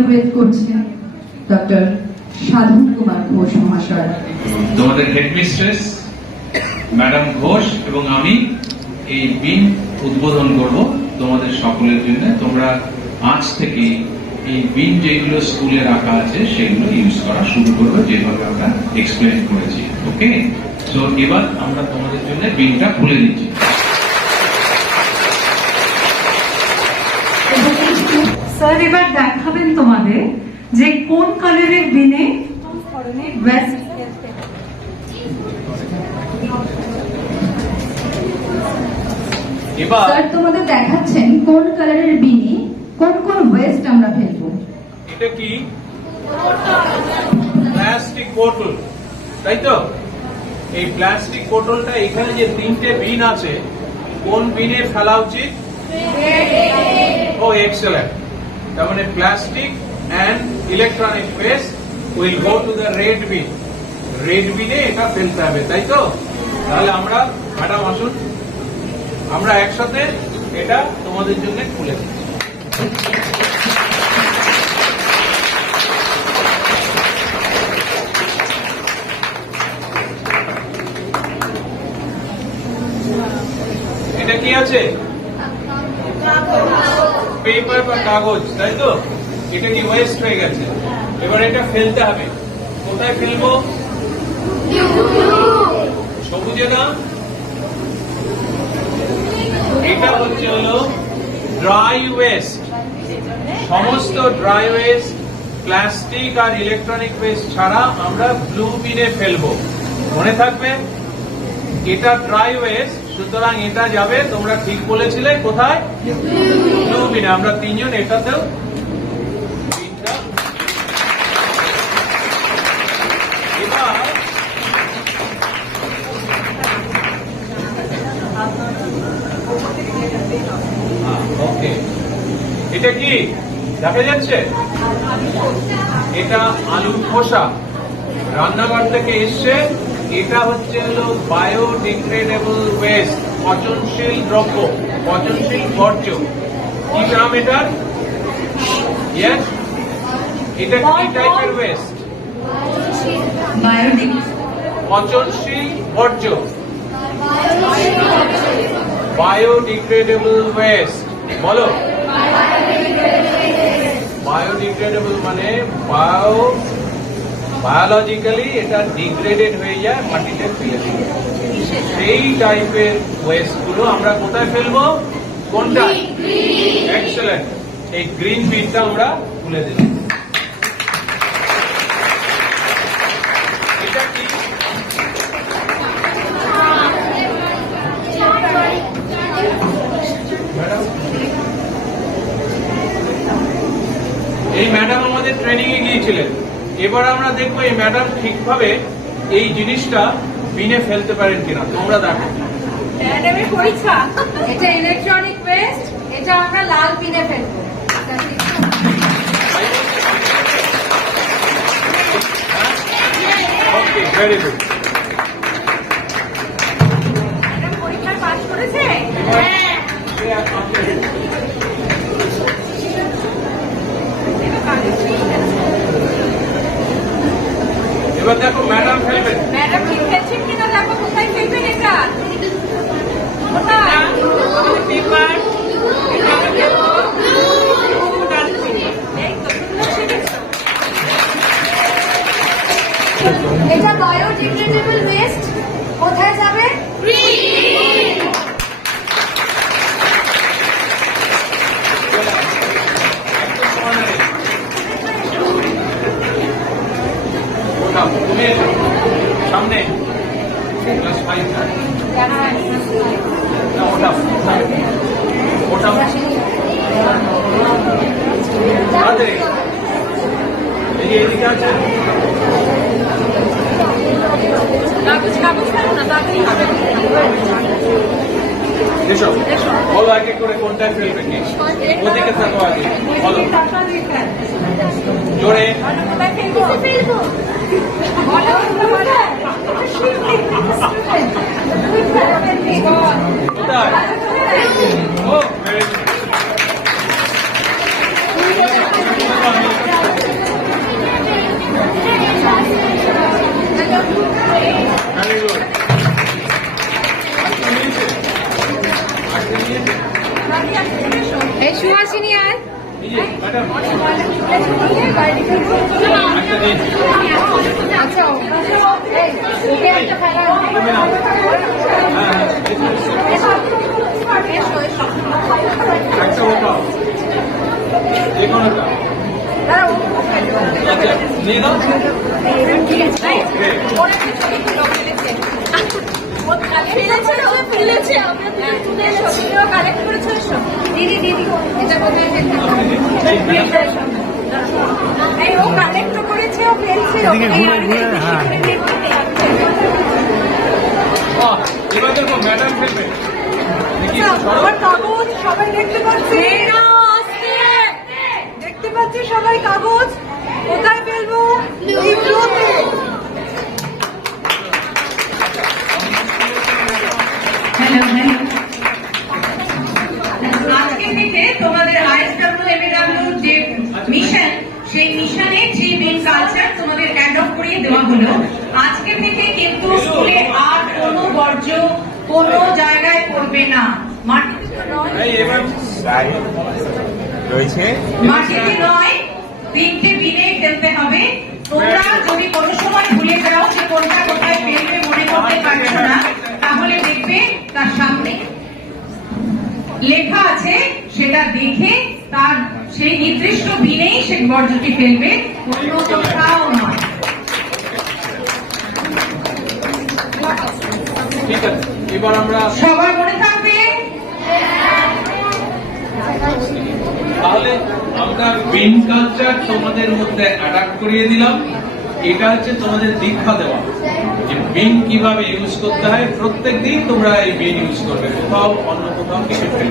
ইনগ্রেট করছেন ডক্টর সাধন কুমার ঘোষ মহাশয়। তোমাদের হেডমিস্ট্রেস ম্যাডাম ঘোষ এবং আমি এই বিন উদ্বোধন করব তোমাদের সকলের জন্য। তোমরা আজ থেকে এই বিন যেগুলো স্কুলে রাখা আছে সেগুলো ইউজ করা শুরু করবে, যেভাবে আমরা এক্সপ্লেন করেছি। ওকে, তো এবার আমরা তোমাদের জন্য বিনটা খুলে দিচ্ছি। স্যার এবার দেখাবেন তোমাদের যে কোন কালারের বিনে ওয়েস্ট স্যার তোমাদের দেখাচ্ছেন কোন কালারের বিনি কোন কোন ওয়েস্ট আমরা ফেলবো। এটা কি প্লাস্টিক বোতল, তাই তো? এই প্লাস্টিক বোতলটা এখানে যে তিনটে বিন আছে, কোন বিনে ফেলা উচিত? ও এক্সেলেন্ট। তার মানে plastic and electronic waste will go to the red bin. Red বিনে এটা ফেলতে হবে, তাই তো? তাহলে আমরা ম্যাডাম আসুন, আমরা একসাথে এটা তোমাদের জন্য খুলে দিই। এটা কি আছে? পেপার বা কাগজ, তাই তো? এটা কি ওয়েস্ট হয়ে গেছে, এবার এটা ফেলতে হবে। কোথায় ফেলবো? সবুজে না? এটা হচ্ছে হলো ড্রাই ওয়েস্ট। সমস্ত ড্রাই ওয়েস্ট, প্লাস্টিক আর ইলেকট্রনিক ওয়েস্ট ছাড়া আমরা ব্লু বিনে ফেলবো। মনে থাকবে, এটা ড্রাই ওয়েস্ট, সুতরাং এটা যাবে, তোমরা ঠিক বলেছিলে, কোথায়? ব্লু বিনে। আমরা তিনজন এটাতেও এবার ওকে, এটা কি দেখা যাচ্ছে? এটা আলুর খোসা, রান্নাঘর থেকে এসছে। এটা হচ্ছে হলো বায়োডিগ্রেডেবল ওয়েস্ট, পচনশীল দ্রব্য, পচনশীল বর্জ্য। কি নাম এটার? ইয়েস, এটা কি টাইপের ওয়েস্ট? পচনশীল বর্জ্য, বায়োডিগ্রেডেবল ওয়েস্ট। বলো, বায়োডিগ্রেডেবল মানে বায়োলজিক্যালি এটা ডিগ্রেডেড হয়ে যায়, মাটিতে ফেলে দিবে। সেই টাইপের ওয়েস্ট গুলো আমরা কোথায় ফেলবো? কোনটা? এক্সেলেন্ট। এই গ্রিন বিনটা আমরা তুলে দিলাম। এটা কি? এই ম্যাডাম আমাদের ট্রেনিং এ গিয়েছিলেন। এবার আমরা দেখবো এই ম্যাডাম ঠিকভাবে এই জিনিসটা বিনে ফেলতে পারেন কিনা। তোমরা দেখো, ম্যাডামের পরীক্ষা। এটা ইলেকট্রনিক ওয়েস্ট, এটা আমরা লাল বিনে ফেলবো। ওকে, ভেরি গুড। ম্যাডাম পরীক্ষা পাস করেছে। এবার দেখো ম্যাডাম ফেলবেন। ম্যাডাম ঠিক ফেলছেন কিনা দেখো, কোথায় ফেলবেন? এটা কোথায়? পেপার। এটা বায়োডিগ্রেডেবল ওয়েস্ট, কোথায় যাবে? তুমি সামনে ক্লাস 5 না, ওটা ওটা এদিকে আছে। কাগজ কাগজ না, কাগজ এসো, বলো এক এক করে কোনটায় ফেলবে কি? ওদিকে থাকো আগে, বলো জোরে। কোথায়? ও, very good. ম্যাডাম আচ্ছা ওকে একটা ফেলা তুমি নাও। হ্যাঁ, একটা ওঠাও, যে কোনোটা। আচ্ছা, নিয়ে দাও। ফেলেছে আমরা তুলে ছবিগুলো কালেক্ট করেছো এসো দিদি দিদি এটা কোথায় এই ও কালেক্ট করেছে ও ফেলছে এবার দেখো ম্যাডাম ফেলবে দেখি আমার কাগজ সবাই দেখতে পাচ্ছে দেখতে পাচ্ছে সবাই কাগজ কোথায় ফেলবো ইউরোতে হ্যালো হ্যালো আজকে থেকে তোমাদের ISWMAW যে মিশন সেই মিশনে যে মেন কালচার তোমাদের অ্যাডপ্ট করিয়ে দেওয়া হলো। আজকে থেকে কিন্তু স্কুলে আর কোনো বর্জ্য কোনো জায়গায় করবে না। মাটিতে তো নয়, এই এবার রয়েছে মাটিতে নয়, 3টে বিনে ফেলতে হবে। তোমরা যদি কোনো সময় ভুলে যাও যে কোনটা কোথায় ফেলবে মনে করতে পারছো না, তাহলে দেখবে তার সামনে লেখা আছে, সেটা দেখে তার সেই নির্দিষ্ট বিনেই সে বর্জ্যটি ফেলবে, অন্য কোথাও নয়। ঠিক আছে, এবার আমরা সবার মনে থাকবে। তাহলে আমরা বিন কালচার তোমাদের মধ্যে অ্যাডাপ্ট করিয়ে দিলাম। এটা হচ্ছে তোমাদের দীক্ষা দেওয়া যে বিন কিভাবে ইউজ করতে হয়। প্রত্যেক দিন তোমরা এই বিন ইউজ করবে, কোথাও অন্য কোথাও কিছু ফেলবে।